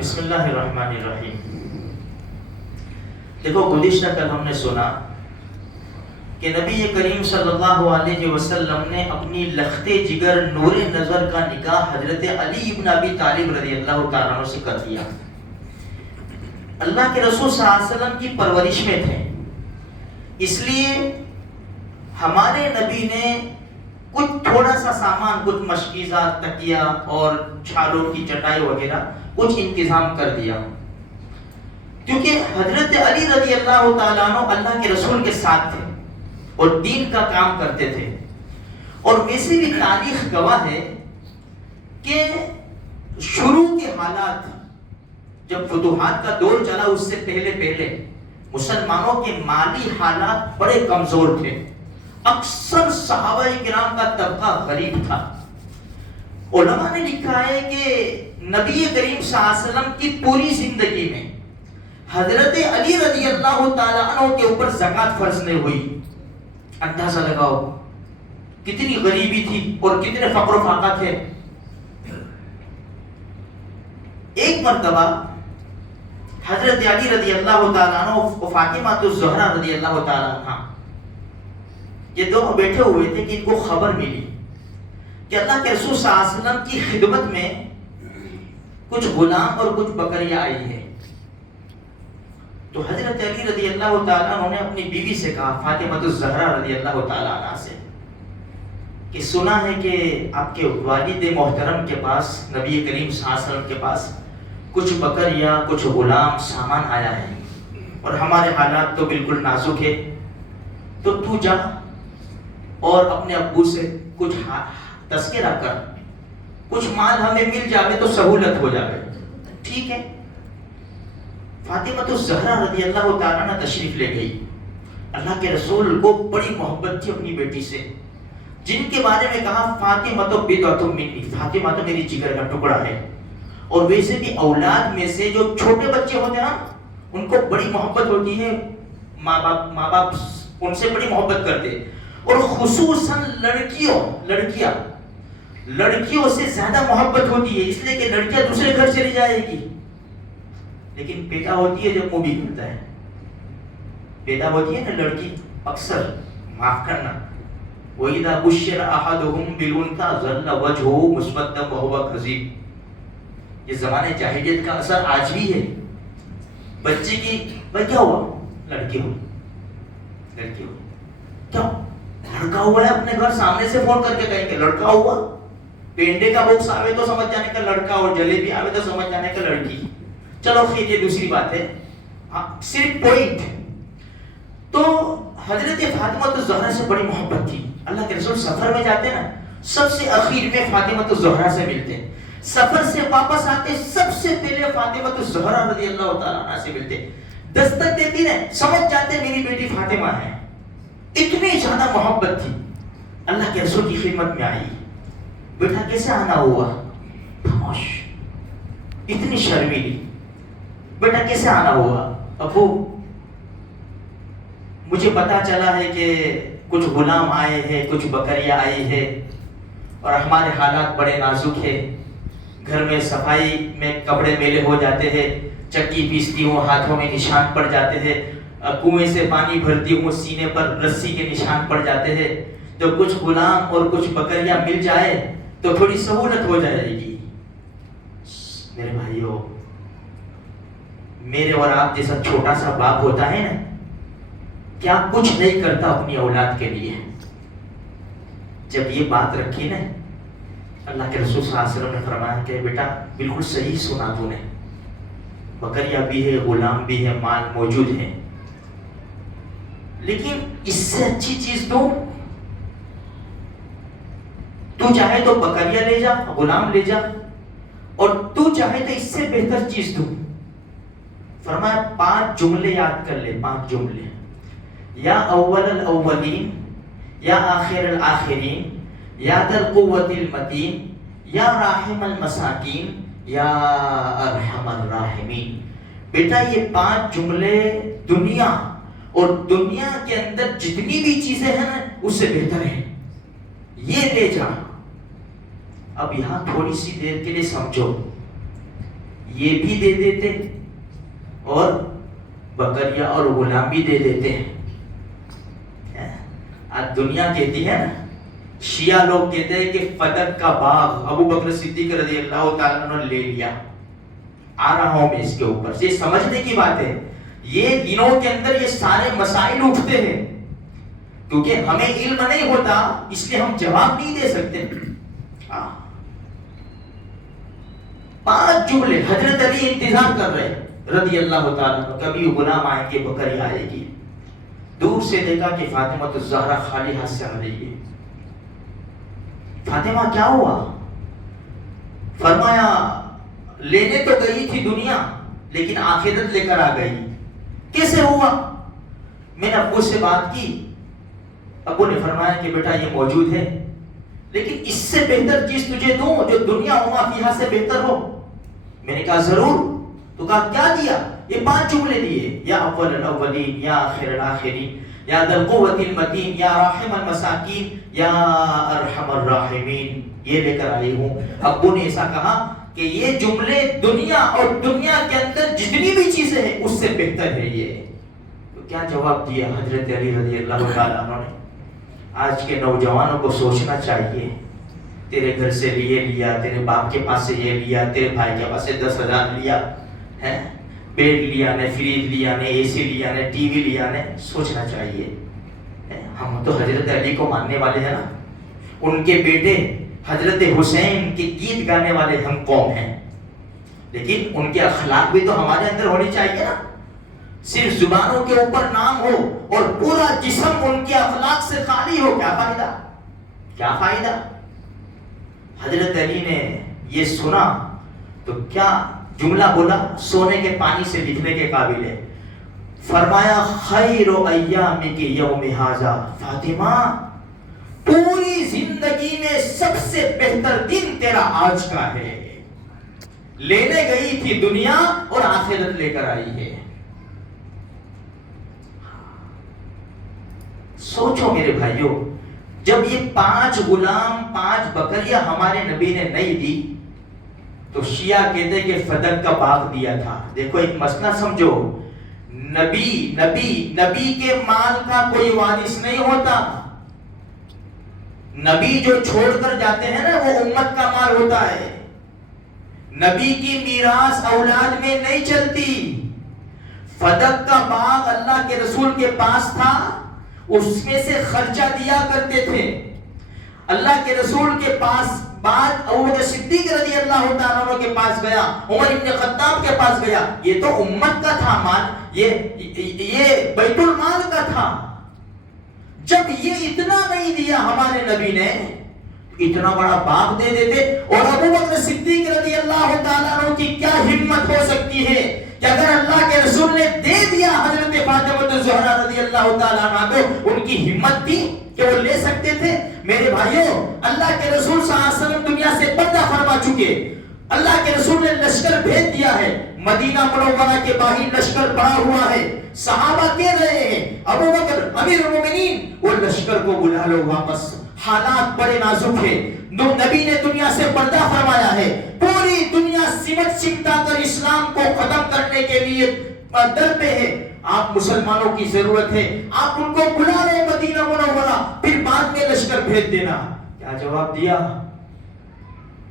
بسم اللہ الرحمن الرحیم۔ دیکھو گزشتہ کل ہم نے سنا کہ نبی کریم صلی اللہ علیہ وسلم نے اپنی لخت جگر نور نظر کا نکاح حضرت علی ابن ابی طالب رضی اللہ تعالیٰ عنہ سے کر دیا۔ اللہ کے رسول صلی اللہ علیہ وسلم کی پرورش میں تھے، اس لیے ہمارے نبی نے کچھ تھوڑا سا سامان، کچھ مشکیزہ، تکیہ اور چھالوں کی چٹائی وغیرہ کچھ انتظام کر دیا، کیونکہ حضرت علی رضی اللہ تعالیٰ عنہ اللہ کے رسول کے ساتھ تھے اور دین کا کام کرتے تھے۔ اور ویسے بھی تاریخ گواہ ہے کہ شروع کے حالات، جب فتوحات کا دور چلا اس سے پہلے مسلمانوں کے مالی حالات بڑے کمزور تھے۔ اکثر صحابہ کرام کا طبقہ غریب تھا۔ علماء نے لکھا ہے کہ نبی کریم صلی اللہ علیہ وسلم کی پوری زندگی میں حضرت علی رضی اللہ تعالیٰ عنہ کے اوپر زکوٰۃ فرض نہیں ہوئی۔ اندازہ لگاؤ کتنی غریبی تھی اور کتنے فقر و فاقہ تھے۔ ایک مرتبہ حضرت علی رضی اللہ تعالیٰ عنہ و فاطمہ الزہرا رضی اللہ تعالیٰ عنہ یہ دونوں بیٹھے ہوئے تھے کہ ان کو خبر ملی کہ اللہ کے رسول صلی اللہ علیہ وسلم کی خدمت میں کچھ غلام اور کچھ بکریاں آئی ہیں۔ تو حضرت علی رضی اللہ تعالیٰ عنہ نے اپنی بیوی سے کہا، فاطمہ الزہرا رضی اللہ تعالیٰ عنہ سے، کہ سنا ہے کہ آپ کے والد محترم کے پاس، نبی کریم صلی اللہ علیہ وسلم کے پاس کچھ بکریاں، کچھ غلام سامان آیا ہے اور ہمارے حالات تو بالکل نازک ہے، تو جا اور اپنے ابو سے کچھ تذکرہ کر، کچھ مال ہمیں مل جاوے تو سہولت ہو جاوے۔ ٹھیک ہے۔ فاطمہ الزہرا رضی اللہ تعالیٰ عنہ تشریف لے گئی۔ اللہ کے رسول کو بڑی محبت تھی اپنی بیٹی سے، جن کے بارے میں کہا فاطمہ تو بضعۃ منی، فاطمہ تو میری جگر کا ٹکڑا ہے۔ اور ویسے بھی اولاد میں سے جو چھوٹے بچے ہوتے ہیں ان کو بڑی محبت ہوتی ہے، ماں باپ ان سے بڑی محبت کرتے، اور خصوصاً لڑکیوں سے زیادہ محبت ہوتی ہے، اس لیے کہ لڑکیاں دوسرے گھر چلی جائے گی، لیکن پیدا ہوتی ہے جب منہ بھی کھلتا ہے، پیدا ہوتی ہے نا لڑکی، اکثر معاف کرنا، وَإِذَا بُشِّرَ أَحَدُهُمْ بِالْأُنثَىٰ ظَلَّ وَجْهُهُ مُسْوَدًّا وَهُوَ كَظِيمٌ۔ یہ زمانے جاہلیت کا اثر آج بھی ہے۔ بچے کی بھائی کیا ہوا؟ لڑکی ہوئی، کیا لڑکا ہوا ہے؟ اپنے گھر سامنے سے فون کر کے کہیں کہ لڑکا ہوا۔ پینڈے کا باکس آوے تو سمجھ جانے کا لڑکا، اور جلیبی آوے تو سمجھ جانے کا لڑکی۔ چلو خیر یہ دوسری بات ہے، صرف پوائنٹ۔ تو حضرت فاطمہ الزہرا سے بڑی محبت تھی۔ اللہ کے رسول سفر میں جاتے نا، سب سے اخیر میں فاطمہ الزہرا سے ملتے، سفر سے واپس آتے سب سے پہلے فاطمہ الزہرا رضی اللہ تعالیٰ عنہ سے ملتے، دستک دیتی نا، سمجھ جاتے میری بیٹی فاطمہ ہے۔ اتنی زیادہ محبت تھی۔ اللہ کے رسول کی خدمت میں آئی، بیٹا کیسے آنا ہوا؟ خاموش، اتنی شرمیلی، بیٹا کیسے آنا ہوا؟ ابو مجھے پتا چلا ہے کہ کچھ غلام آئے ہیں، کچھ بکریاں آئی ہے، اور ہمارے حالات بڑے نازک ہے، گھر میں صفائی میں کپڑے میلے ہو جاتے ہیں، چکی پیستی ہوں ہاتھوں میں نشان پڑ جاتے ہیں، کنویں سے پانی بھرتی ہوں سینے پر رسی کے نشان پڑ جاتے ہیں، تو کچھ غلام اور کچھ بکریاں مل جائے تو تھوڑی سہولت ہو جائے گی۔ میرے بھائیوں، میرے اور آپ جیسا چھوٹا سا باپ ہوتا ہے نا، کیا کچھ نہیں کرتا اپنی اولاد کے لیے؟ جب یہ بات رکھی نا، اللہ کے رسول صلی اللہ علیہ وسلم نے فرمایا کہ بیٹا بالکل صحیح سنا تو نے، بکریاں بھی ہے، غلام بھی ہے، مال موجود ہے، لیکن اس سے اچھی چیز دو، تو چاہے تو بکریاں لے جا، غلام لے جا، اور تو چاہے تو اس سے بہتر چیز دو۔ فرمایا 5 جملے یاد کر لے، 5 جملے، یا اول الاولین، یا آخر الاخرین، یا ذا القوة المتین، یا راحم المساکین، یا ارحم الراحمین۔ بیٹا یہ 5 جملے دنیا اور دنیا کے اندر جتنی بھی چیزیں ہیں نا اس سے بہتر ہیں، یہ لے جا۔ اب یہاں تھوڑی سی دیر کے لیے سمجھو، یہ بھی دے دیتے اور بکریاں اور غلام بھی دے دیتے ہیں. آج دنیا کہتی ہے نا، شیعہ لوگ کہتے ہیں کہ فدق کا باغ ابو بکر صدیق رضی اللہ تعالیٰ عنہ نے لے لیا. آ رہا ہوں میں اس کے اوپر سے، سمجھنے کی بات ہے. یہ دنوں کے اندر یہ سارے مسائل اٹھتے ہیں کیونکہ ہمیں علم نہیں ہوتا، اس لیے ہم جواب نہیں دے سکتے. 5 جملے حضرت علی انتظار کر رہے رضی اللہ تعالیٰ عنہ، کبھی غلام آئیں گے، بکری آئے گی. دور سے دیکھا کہ فاطمہ الزہرا خالی ہاتھ سے آ رہی ہے. فاطمہ کیا ہوا؟ فرمایا لینے تو گئی تھی دنیا لیکن آخرت لے کر آ گئی. کیسے ہوا؟ میں نے ابو سے بات کی، ابو نے فرمایا کہ بیٹا یہ موجود ہے لیکن اس سے بہتر چیز تجھے دوں جو دنیا وما فیہا سے بہتر ہو. میں نے کہا ضرور. تو کہا کیا دیا؟ یہ 5 جملے دیے، یا اول الاولین، یا آخر الاخرین، یا ذی القوۃ المتین، یا راحم المساکین، یا ارحم الراحمین. یہ لے کر آئی ہوں. ابو نے ایسا کہا کہ یہ جملے دنیا اور دنیا کے اندر جتنی بھی چیزیں ہیں اس سے بہتر ہے یہ. تو کیا جواب دیا حضرت علی رضی اللہ تعالیٰ عنہ نے؟ آج کے نوجوانوں کو سوچنا چاہیے، تیرے گھر سے یہ لیا، تیرے باپ کے پاس سے یہ لیا، تیرے بھائی کے پاس سے 10,000 لیا ہے، بیڈ لیا نے، فریج لیا نے، اے سی لیا نے، ٹی وی لیا نے. سوچنا چاہیے. ہم تو حضرت علی کو ماننے والے ہیں نا، ان کے بیٹے حضرت حسین کے گیت گانے والے ہم قوم ہیں، لیکن ان کے اخلاق بھی تو ہمارے اندر ہونی چاہیے نا. صرف زبانوں کے اوپر نام ہو اور پورا جسم ان کے اخلاق سے خالی ہو، کیا فائدہ؟ کیا فائدہ؟ حضرت علی نے یہ سنا تو کیا جملہ بولا، سونے کے پانی سے لکھنے کے قابل ہے. فرمایا خیر ایامک یوم ھذا، فاطمہ پوری زندگی میں سب سے بہتر دن تیرا آج کا ہے. لینے گئی تھی دنیا اور آخرت لے کر آئی ہے. سوچو میرے بھائیوں، جب یہ 5 غلام 5 بکریاں ہمارے نبی نے نہیں دی تو شیعہ کہتے کہ فدق کا باغ دیا تھا. دیکھو ایک مسئلہ سمجھو، نبی کے مال کا کوئی وارث نہیں ہوتا. نبی جو چھوڑ کر جاتے ہیں نا وہ امت کا مال ہوتا ہے. نبی کی میراث اولاد میں نہیں چلتی. فدق کا باغ اللہ کے رسول کے پاس تھا، اس میں سے خرچہ دیا کرتے تھے. اللہ کے رسول کے پاس بعد ابو بکر صدیق رضی اللہ تعالیٰ عنہ کے پاس گیا، عمر ابن خطاب کے پاس گیا. یہ تو امت کا تھا مال، یہ بیت المال کا تھا. جب یہ اتنا نہیں دیا ہمارے نبی نے، اتنا بڑا باغ دے دیتے. اور ابو بکر صدیق رضی اللہ تعالیٰ عنہ کی کیا ہمت ہو سکتی ہے کہ اگر اللہ کے رسول نے دے دیا حضرت فاطمہ الزہرا رضی اللہ تعالیٰ عنہ کو، ان کی ہمت تھی کہ وہ لے سکتے تھے. میرے بھائیوں، اللہ کے رسول صلی اللہ علیہ وسلم دنیا سے پردہ فرما چکے. اللہ کے رسول نے لشکر بھیج دیا ہے، مدینہ منورہ کے باہر لشکر پڑا ہوا ہے. صحابہ کہہ رہے ہیں ابو بکر امیر المومنین وہ لشکر کو بلا لو واپس، حالات بڑے نازک ہیں. نبی نے دنیا سے پردہ فرمایا ہے، پوری دنیا سمٹا کر اسلام کو ختم کرنے کے لیے در پہ ہے. آپ مسلمانوں کی ضرورت ہے، آپ ان کو بلا لو مدینہ منورہ، پھر بعد میں لشکر بھیج دینا. کیا جواب دیا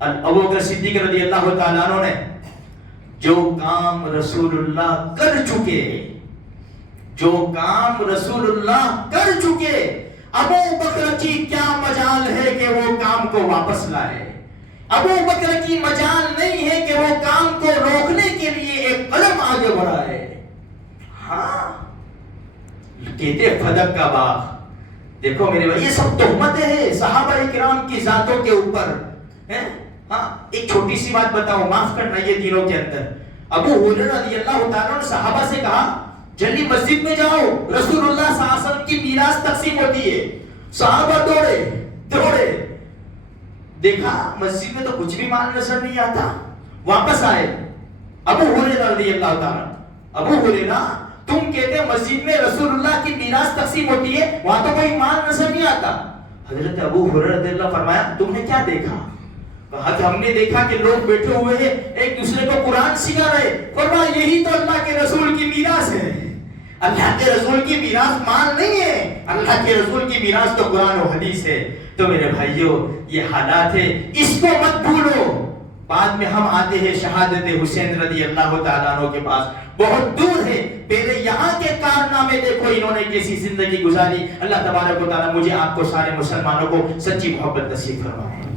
ابو بکر صدیق رضی اللہ تعالیٰ عنہ نے؟ جو کام رسول اللہ کر چکے، جو کام رسول اللہ کر چکے، ابو بکر کی کیا مجال ہے کہ وہ کام کو واپس لائے؟ ابو بکر کی مجال نہیں ہے کہ وہ کام کو روکنے کے لیے ایک قدم آگے بڑھائے. ہاں کہتے فدق کا باغ. دیکھو میرے بھائی، یہ سب تہمتیں ہیں صحابہ کرام کی ذاتوں کے اوپر. ہاں ایک چھوٹی سی بات بتاؤ، معاف کرنا، یہ دنوں کے اندر ابو ہریرہ رضی اللہ تعالیٰ نے صحابہ سے کہا جلدی مسجد میں جاؤ، رسول اللہ صلی اللہ علیہ وسلم کی میراث تقسیم ہوتی ہے. صحابہ دوڑے دیکھا مسجد میں تو کچھ بھی مال نظر نہیں آتا. واپس آئے ابو ہریرہ رضی اللہ تعالیٰ، ابو ہریرہ تم کہتے مسجد میں رسول اللہ کی میراث تقسیم ہوتی ہے، وہاں تو کوئی مال نظر نہیں آتا. حضرت ابو ہریرہ رضی اللہ فرمایا تم نے کیا دیکھا؟ کہا کہ ہم نے دیکھا کہ لوگ بیٹھے ہوئے ہیں ایک دوسرے کو قرآن سکھا رہے. فرمایا یہی تو اللہ کے رسول کی میراث ہے. اللہ کے رسول کی میراث مال نہیں ہے, اللہ کے رسول کی میراث تو قرآن و حدیث ہے. تو میرے بھائیوں یہ حالات ہے, اس کو مت بھولو. بعد میں ہم آتے ہیں شہادت حسین رضی اللہ تعالیٰ عنہ کے پاس, بہت دور ہے. پہلے یہاں کے کارنامے دیکھو انہوں نے کیسی زندگی گزاری. اللہ تبارک و تعالیٰ مجھے آپ کو سارے مسلمانوں کو سچی محبت نصیب فرمائے.